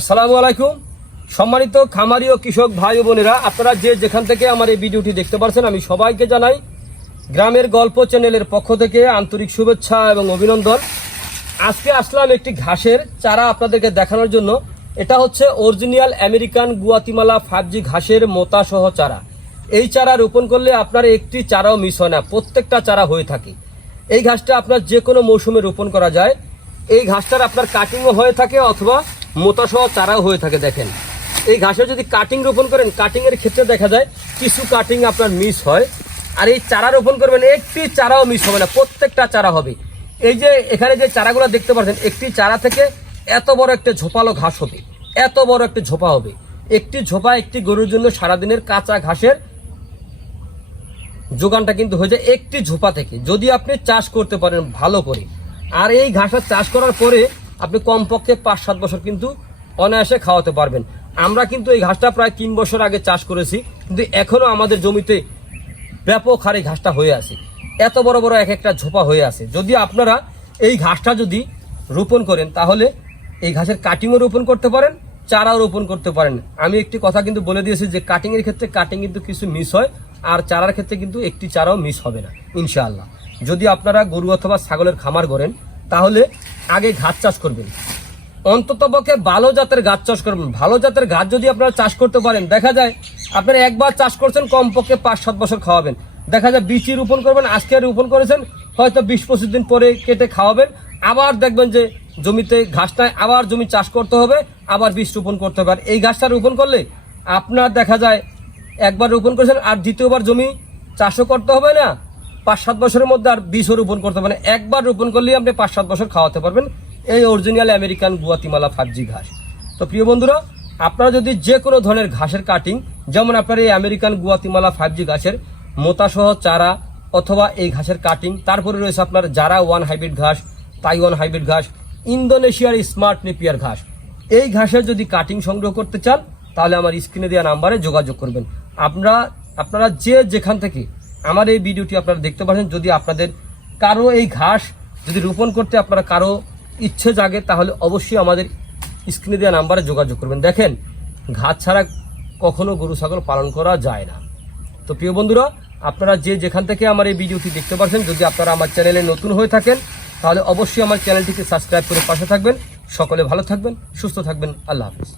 আসসালামু আলাইকুম। সম্মানিত খামারি ও কৃষক ভাই ও বোনেরা, আপনারা যে যেখান থেকে আমার এই ভিডিওটি দেখতে পাচ্ছেন, আমি সবাইকে জানাই গ্রামের গল্প চ্যানেলের পক্ষ থেকে আন্তরিক শুভেচ্ছা এবং অভিনন্দন। আজকে আসলাম একটি ঘাসের চারা আপনাদেরকে দেখানোর জন্য। এটা হচ্ছে অরিজিনাল আমেরিকান গুয়াতিমালা 5G ঘাসের মোতা সহ চারা। এই চারা রোপণ করলে আপনার একটি চারাও মিস হয় না, প্রত্যেকটা চারা হয়ে থাকে। এই ঘাসটা আপনার যে কোনো মৌসুমে রোপণ করা যায়। এই ঘাসটার আপনার কাটিংও হয়ে থাকে অথবা মোতা সহ চারাও হয়ে থাকে। দেখেন, এই ঘাসের যদি কাটিং রোপণ করেন, কাটিংয়ের ক্ষেত্রে দেখা যায় কিছু কাটিং আপনার মিস হয়। আর এই চারা রোপণ করবেন, একটি চারাও মিস হবে না, প্রত্যেকটা চারা হবে। এই যে এখানে যে চারাগুলো দেখতে পাচ্ছেন, একটি চারা থেকে এত বড় একটা ঝোপালো ঘাস হবে, এত বড় একটা ঝোপা হবে। একটি ঝোপা একটি গরুর জন্য সারাদিনের কাঁচা ঘাসের যোগানটা কিন্তু হয়ে যায় একটি ঝোপা থেকে, যদি আপনি চাষ করতে পারেন ভালো করে। আর এই ঘাসের চাষ করার পরে আপনি কমপক্ষে 5-7 বছর কিন্তু অনায়াসে খাওয়াতে পারবেন। আমরা কিন্তু এই ঘাসটা প্রায় 3 বছর আগে চাষ করেছি, কিন্তু এখনো আমাদের জমিতে ব্যাপক হারে ঘাসটা হয়ে আছে, এত বড় বড় এক একটা ঝোপা হয়ে আছে। যদি আপনারা এই ঘাসটা যদি রোপণ করেন, তাহলে এই ঘাসের কাটিংও রোপণ করতে পারেন, চারাও রোপণ করতে পারেন। আমি একটি কথা কিন্তু বলে দিয়েছি যে কাটিংয়ের ক্ষেত্রে কাটিং কিন্তু কিছু মিস হয়, আর চারার ক্ষেত্রে কিন্তু একটি চারাও মিস হবে না ইনশাআল্লাহ। যদি আপনারা গরু অথবা ছাগলের খামার করেন, তাহলে আগে ঘাস চাষ করবেন, অন্ততপক্ষে ভালো জাতের ঘাস চাষ করবেন। ভালো জাতের ঘাস যদি আপনারা চাষ করতে পারেন, দেখা যায় আপনারা একবার চাষ করছেন, কমপক্ষে 5-7 বছর খাওয়াবেন। দেখা যায় বীজই রোপণ করবেন, আজকে রোপণ করেছেন, হয়তো 20-25 দিন পরে কেটে খাওয়াবেন। আবার দেখবেন যে জমিতে ঘাস নাই, আবার জমি চাষ করতে হবে, আবার বীজ রোপণ করতে হবে। আর এই ঘাসটা রোপণ করলে আপনার দেখা যায় একবার রোপণ করেছেন, আর দ্বিতীয়বার জমি চাষও করতে হবে না, 5-7 বছরের মধ্যে আর বীজও রোপণ করতে হবে না। একবার রোপণ করলেই আপনি 5-7 বছর খাওয়াতে পারবেন এই অরিজিনাল আমেরিকান গুয়াতিমালা 5G ঘাস। তো প্রিয় বন্ধুরা, আপনারা যদি যে কোনো ধরনের ঘাসের কাটিং, যেমন আপনার এই আমেরিকান গুয়াতিমালা 5G ঘাসের মোতাসহ চারা অথবা এই ঘাসের কাটিং, তারপরে রয়েছে আপনার জারা 1 হাইব্রিড ঘাস, তাইওয়ান হাইব্রিড ঘাস, ইন্দোনেশিয়ার স্মার্ট নেপিয়ার ঘাস, এই ঘাসের যদি কাটিং সংগ্রহ করতে চান, তাহলে আমার স্ক্রিনে দেওয়া নাম্বারে যোগাযোগ করবেন। আপনারা যে যেখান থেকে আমার এই ভিডিওটি আপনারা দেখতে পাচ্ছেন, যদি আপনাদের কারো এই ঘাস যদি রোপণ করতে আপনারা কারো ইচ্ছে জাগে, তাহলে অবশ্যই আমাদের স্ক্রিনে দেওয়া নাম্বারে যোগাযোগ করবেন। দেখেন, ঘাস ছাড়া কখনো গরু ছাগল পালন করা যায় না। তো প্রিয় বন্ধুরা, আপনারা যে যেখান থেকে আমার এই ভিডিওটি দেখতে পাচ্ছেন, যদি আপনারা আমার চ্যানেলে নতুন হয়ে থাকেন, তাহলে অবশ্যই আমার চ্যানেলটিকে সাবস্ক্রাইব করে পাশে থাকবেন। সকলে ভালো থাকবেন, সুস্থ থাকবেন। আল্লাহ হাফেজ।